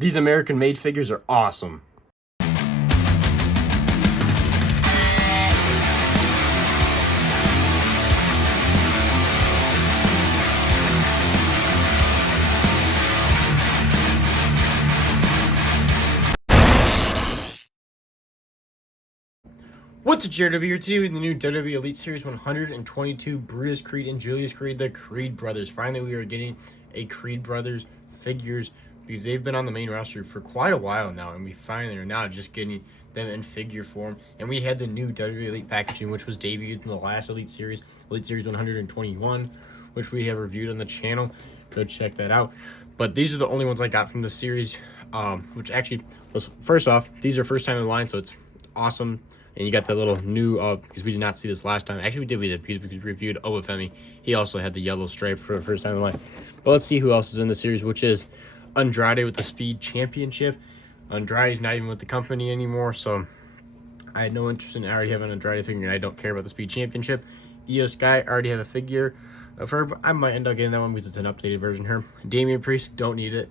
These American-made figures are awesome. What's up, JW here today with the new WWE Elite Series 122 Brutus Creed and Julius Creed, the Creed brothers. Finally, we are getting a Creed brothers figures because they've been on the main roster for quite a while now, and we finally are now just getting them in figure form. And we had the new WWE Elite packaging, which was debuted in the last Elite Series 121, which we have reviewed on the channel. Go check that out. But these are the only ones I got from the series, which actually was, first off, these are first time in line, so it's awesome. And you got the little new, because we did not see this last time. Actually, we did because we reviewed Obafemi. He also had the yellow stripe for the first time in life. But let's see who else is in the series, which is Andrade with the Speed Championship. Andrade's not even with the company anymore, so I had no interest in it. I already have an Andrade figure, and I don't care about the Speed Championship. Io Sky, I already have a figure of her, but I might end up getting that one because it's an updated version of her. Damian Priest, don't need it.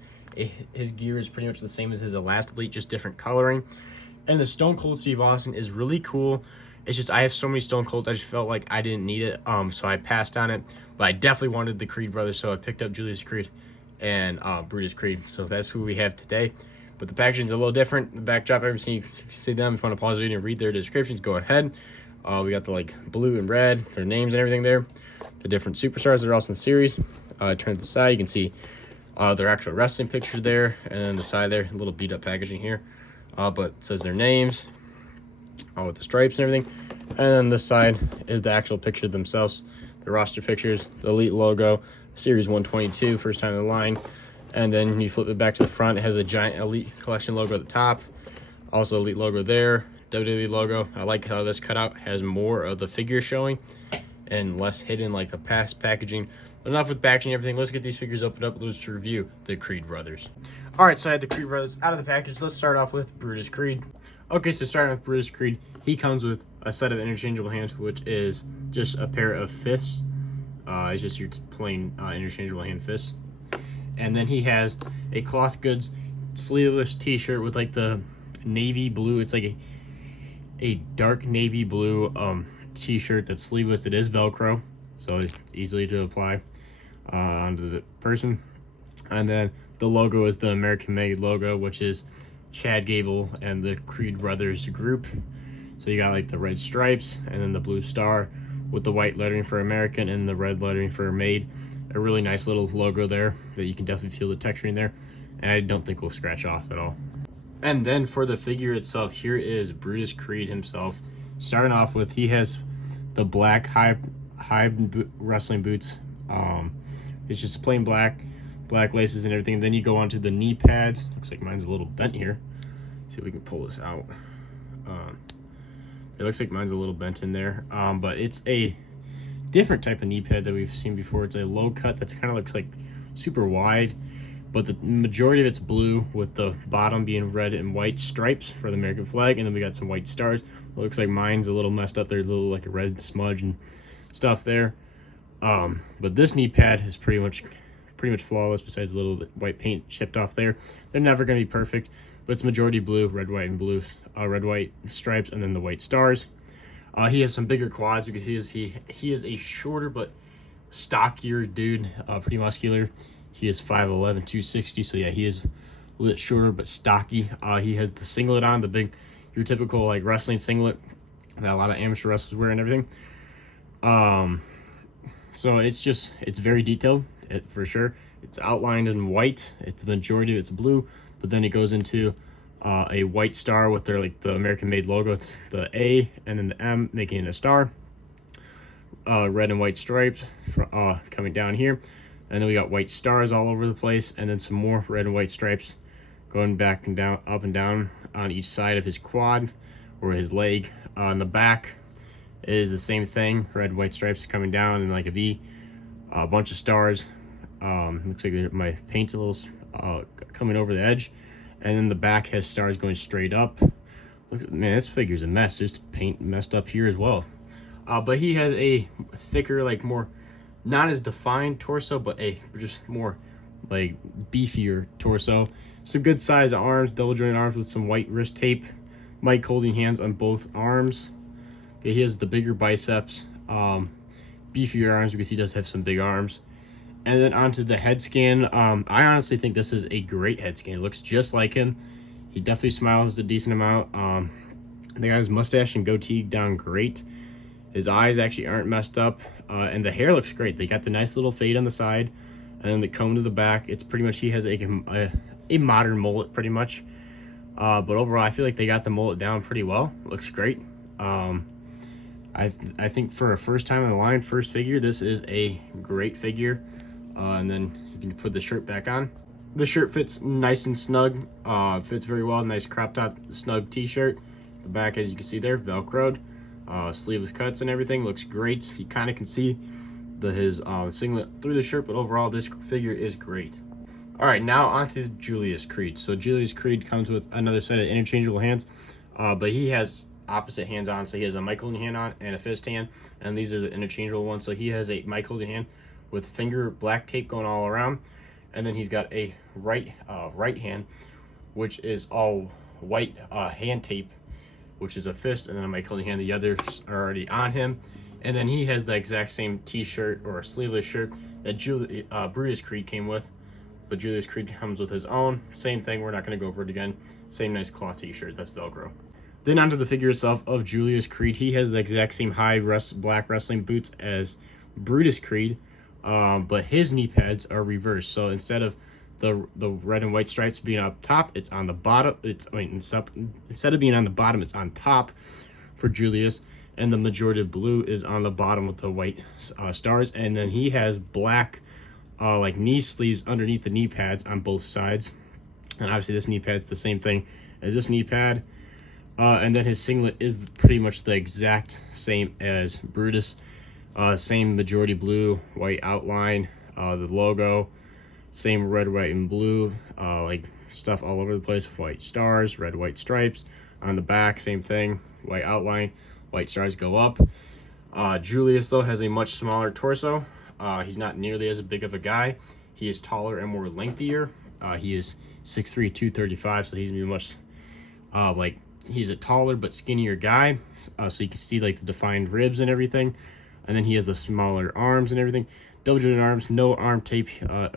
His gear is pretty much the same as his last Elite, just different coloring. And the Stone Cold Steve Austin is really cool. It's just I have so many Stone Colds, I just felt like I didn't need it, so I passed on it. But I definitely wanted the Creed brothers, so I picked up Julius Creed and Brutus Creed. So that's who we have today. But the packaging's a little different. The backdrop, everything you can see them. If you want to pause the video and read their descriptions, go ahead. We got the blue and red, their names and everything there. The different superstars that are also in the series. Turn to the side, you can see their actual wrestling picture there, and then the side there, a little beat up packaging here. But it says their names with the stripes and everything. And then this side is the actual picture themselves, the roster pictures, the Elite logo, Series 122, first time in the line. And then you flip it back to the front, it has a giant Elite Collection logo at the top. Also Elite logo there, WWE logo. I like how this cutout has more of the figure showing and less hidden like the past packaging. But enough with packaging and everything. Let's get these figures opened up. Let's review the Creed brothers. All right, so I had the Creed brothers out of the package. Let's start off with Brutus Creed. Okay, so starting with Brutus Creed, he comes with a set of interchangeable hands, which is just a pair of fists. It's just your plain interchangeable hand fists. And then he has a cloth goods sleeveless t-shirt with the navy blue. It's like a dark navy blue t-shirt that's sleeveless. It is Velcro, so it's easily to apply onto the person. And then the logo is the American-made logo, which is Chad Gable and the Creed brothers group. So you got the red stripes and then the blue star with the white lettering for American and the red lettering for made. A really nice little logo there that you can definitely feel the texturing there, and I don't think will scratch off at all. And then for the figure itself, here is Brutus Creed himself. Starting off with, he has the black high wrestling boots. It's just plain black laces and everything. Then you go onto the knee pads. Looks like mine's a little bent here. See if we can pull this out. It looks like mine's a little bent in there, but it's a different type of knee pad that we've seen before. It's a low cut that kind of looks like super wide, but the majority of it's blue with the bottom being red and white stripes for the American flag, and then we got some white stars. It looks like mine's a little messed up. There's a little a red smudge and stuff there, but this knee pad is pretty much flawless, besides a little white paint chipped off there. They're never going to be perfect, but it's majority blue, red, white, and blue, red, white stripes, and then the white stars. He has some bigger quads because he is a shorter but stockier dude, pretty muscular. He is 5'11", 260, so yeah, he is a little bit shorter but stocky. He has the singlet on, your typical wrestling singlet that a lot of amateur wrestlers wear and everything. So it's very detailed, for sure. It's outlined in white. The majority of it's blue, but then it goes into a white star with their the American-made logo. It's the A and then the M, making it a star. Red and white stripes coming down here, and then we got white stars all over the place, and then some more red and white stripes going back and down, up and down on each side of his quad or his leg. On the back is the same thing, red and white stripes coming down and a V, a bunch of stars. Looks like my paint's a little coming over the edge. And then the back has stars going straight up. Man, this figure's a mess. There's paint messed up here as well. But he has a thicker, more, not as defined torso, but a just more beefier torso. Some good size arms, double jointed arms with some white wrist tape. Mike holding hands on both arms. Okay, he has the bigger biceps, beefier arms because he does have some big arms. And then onto the head scan. I honestly think this is a great head scan. It looks just like him. He definitely smiles a decent amount. They got his mustache and goatee down great. His eyes actually aren't messed up. And the hair looks great. They got the nice little fade on the side. And then the comb to the back. It's pretty much, he has a modern mullet pretty much. But overall, I feel like they got the mullet down pretty well. It looks great. I think for a first time in the line, first figure, this is a great figure. And then you can put the shirt back on. The shirt fits nice and snug. Fits very well. Nice crop top, snug t-shirt. The back, as you can see there, velcroed. Sleeveless cuts and everything. Looks great. You kind of can see his singlet through the shirt, but overall, this figure is great. All right, now onto Julius Creed. So Julius Creed comes with another set of interchangeable hands, but he has opposite hands on. So he has a Mike holding hand on and a fist hand, and these are the interchangeable ones. So he has a Mike holding hand with finger black tape going all around, and then he's got a right hand, which is all white hand tape, which is a fist, and then a Mike holding hand. The others are already on him, and then he has the exact same t-shirt or sleeveless shirt that Brutus Creed came with, but Julius Creed comes with his own. Same thing, we're not going to go over it again. Same nice cloth t-shirt, that's Velcro. Then onto the figure itself of Julius Creed. He has the exact same black wrestling boots as Brutus Creed, but his knee pads are reversed. So instead of the red and white stripes being up top, it's on the bottom. Instead of being on the bottom, it's on top for Julius, and the majority of blue is on the bottom with the white stars. And then he has black like knee sleeves underneath the knee pads on both sides, and obviously this knee pad's the same thing as this knee pad. And then his singlet is pretty much the exact same as Brutus. Same majority blue, white outline, the logo, same red, white, and blue, like stuff all over the place, white stars, red, white stripes. On the back, same thing, white outline, white stars go up. Julius, though, has a much smaller torso. He's not nearly as big of a guy. He is taller and more lengthier. He is 6'3", 235, so he's gonna be much, he's a taller but skinnier guy. So you can see like the defined ribs and everything. And then he has the smaller arms and everything. Double jointed arms, no arm tape,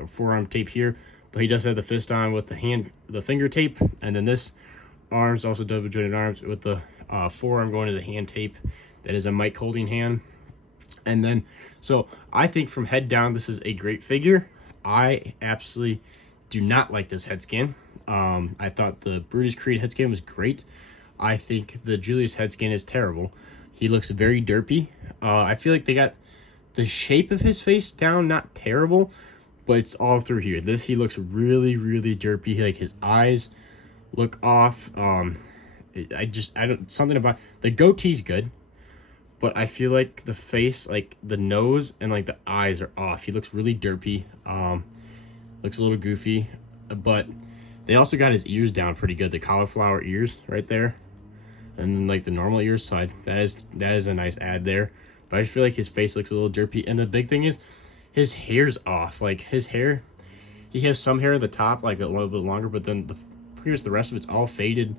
forearm tape here, but he does have the fist on with the finger tape. And then this arm's also double jointed arms with the forearm going to the hand tape. That is a Mike holding hand. And then, so I think from head down, this is a great figure. I absolutely do not like this head scan. I thought the Brutus Creed head scan was great. I think the Julius head scan is terrible. He looks very derpy. I feel like they got the shape of his face down, not terrible, but it's all through here. He looks really, really derpy. Like his eyes look off. Something about the goatee's good, but I feel like the face, like the nose and like the eyes are off. He looks really derpy. Looks a little goofy, but they also got his ears down pretty good. The cauliflower ears right there. And then like the normal ear side, that is a nice add there. But I just feel like his face looks a little derpy. And the big thing is his hair's off. Like his hair, he has some hair at the top, like a little bit longer, but then pretty much the rest of it's all faded,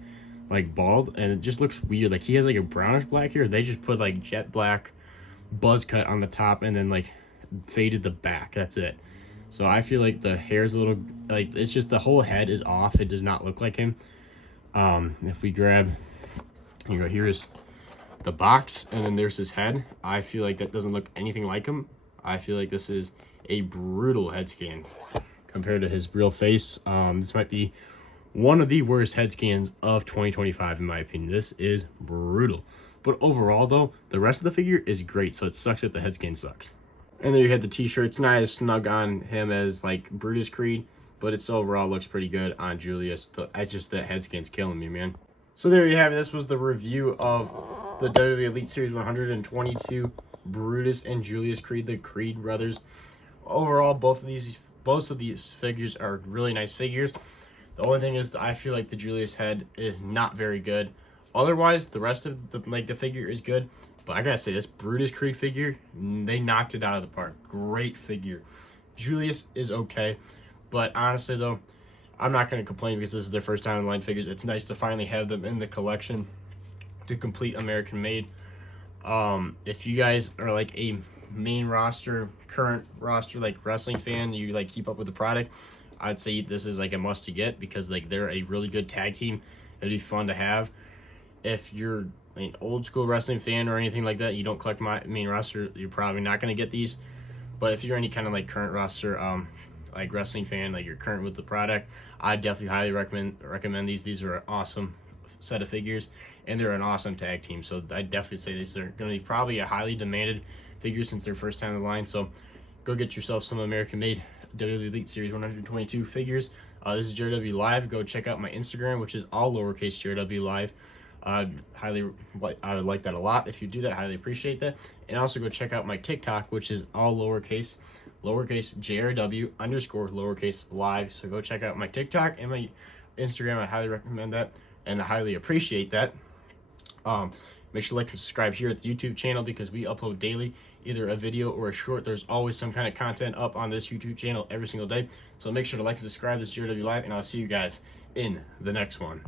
like bald, and it just looks weird. Like he has like a brownish black hair. They just put like jet black buzz cut on the top and then like faded the back. That's it. So I feel like the hair's a little, like, it's just the whole head is off. It does not look like him. If we grab, here's the box, and then there's his head. I feel like that doesn't look anything like him. I feel like this is a brutal head scan compared to his real face. This might be one of the worst head scans of 2025 in my opinion. This is brutal. But overall though, the rest of the figure is great, so it sucks that the head scan sucks. And there you have the t-shirt. It's not as snug on him as like Brutus Creed, but it's overall looks pretty good on Julius. The head scan's killing me, man. So there you have it. This was the review of the WWE Elite Series 122 Brutus and Julius Creed, the Creed brothers. Overall, both of these figures are really nice figures. The only thing is that I feel like the Julius head is not very good. Otherwise, the rest of the figure is good. But I gotta say, this Brutus Creed figure, they knocked it out of the park. Great figure. Julius is okay, but honestly though, I'm not going to complain because this is their first time in line figures. It's nice to finally have them in the collection to complete American made. If you guys are like a main roster, current roster, like wrestling fan, you like keep up with the product, I'd say this is like a must to get because like they're a really good tag team. It'd be fun to have. If you're an old school wrestling fan or anything like that, you don't collect my main roster, you're probably not going to get these. But if you're any kind of like current roster, like wrestling fan, like you're current with the product, I definitely highly recommend these. These are an awesome set of figures, and they're an awesome tag team. So I definitely say these are going to be probably a highly demanded figure since their first time in the line. So go get yourself some American made WWE Elite Series 122 figures. This is JRW Live. Go check out my Instagram, which is all lowercase JRW Live. I would like that a lot if you do that. Highly appreciate that. And also go check out my TikTok, which is all lowercase JRW _ lowercase live. So go check out my TikTok and my Instagram. I highly recommend that and I highly appreciate that. Make sure to like and subscribe here at the YouTube channel because we upload daily, either a video or a short. There's always some kind of content up on this YouTube channel every single day. So make sure to like and subscribe. This is JRW Live, and I'll see you guys in the next one.